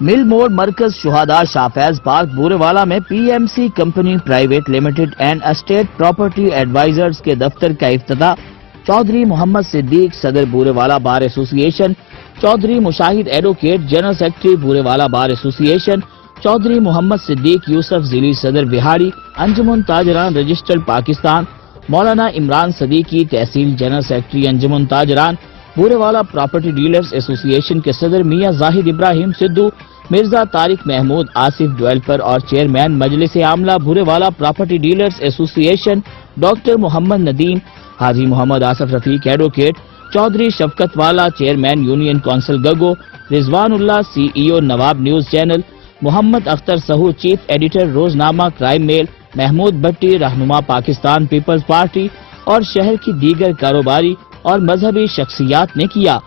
مل موڑ مرکز شہداء شاہ فیض پارک بورے والا میں P M C company private limited and estate property advisors کے دفتر کا افتتاح چودھری محمد صدیق صدر بورے والا بار ایسوسی ایشن، Chaudhry Mushahid advocate general secretary بورے والا بار ایسوسی ایشن، چودھری محمد صدیق یوسف ضلعی صدر بہاڑی انجمن تاجران رجسٹرڈ پاکستان، مولانا عمران صدیقی تحصیل جنرل سیکرٹری انجمن تاجران بورے والا پراپرٹی ڈیلرز ایسوسی ایشن کے صدر میاں زاہد ابراہیم سدھو، مرزا طارق محمود آصف ڈیولپر اور چیئرمین مجلس عاملہ بورے والا پراپرٹی ڈیلرز ایسوسی ایشن ڈاکٹر محمد ندیم، حاجی محمد آصف رفیق ایڈوکیٹ، چودھری شفقت والا چیئرمین یونین کونسل گگو، رضوان اللہ سی ای او نواب نیوز چینل، محمد اختر سہو چیف ایڈیٹر روزنامہ کرائم میل، محمود بھٹی رہنما پاکستان پیپلز پارٹی اور شہر کی دیگر کاروباری اور مذہبی شخصیات نے کیا۔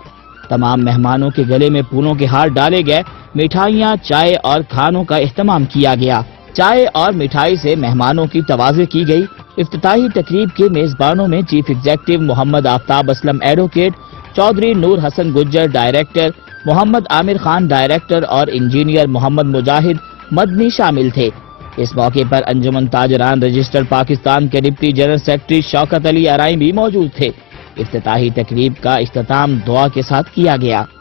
تمام مہمانوں کے گلے میں پھولوں کے ہار ڈالے گئے، مٹھائیاں، چائے اور کھانوں کا اہتمام کیا گیا۔ چائے اور مٹھائی سے مہمانوں کی تواضع کی گئی۔ افتتاحی تقریب کے میزبانوں میں چیف ایگزیکٹو محمد آفتاب اسلم ایڈوکیٹ، چودھری نور حسن گجر ڈائریکٹر، محمد عامر خان ڈائریکٹر اور انجینئر محمد مجاہد مدنی شامل تھے۔ اس موقع پر انجمن تاجران رجسٹرڈ پاکستان کے deputy general secretary Shaukat Ali Arain بھی موجود تھے۔ افتتاحی تقریب کا اختتام دعا کے ساتھ کیا گیا۔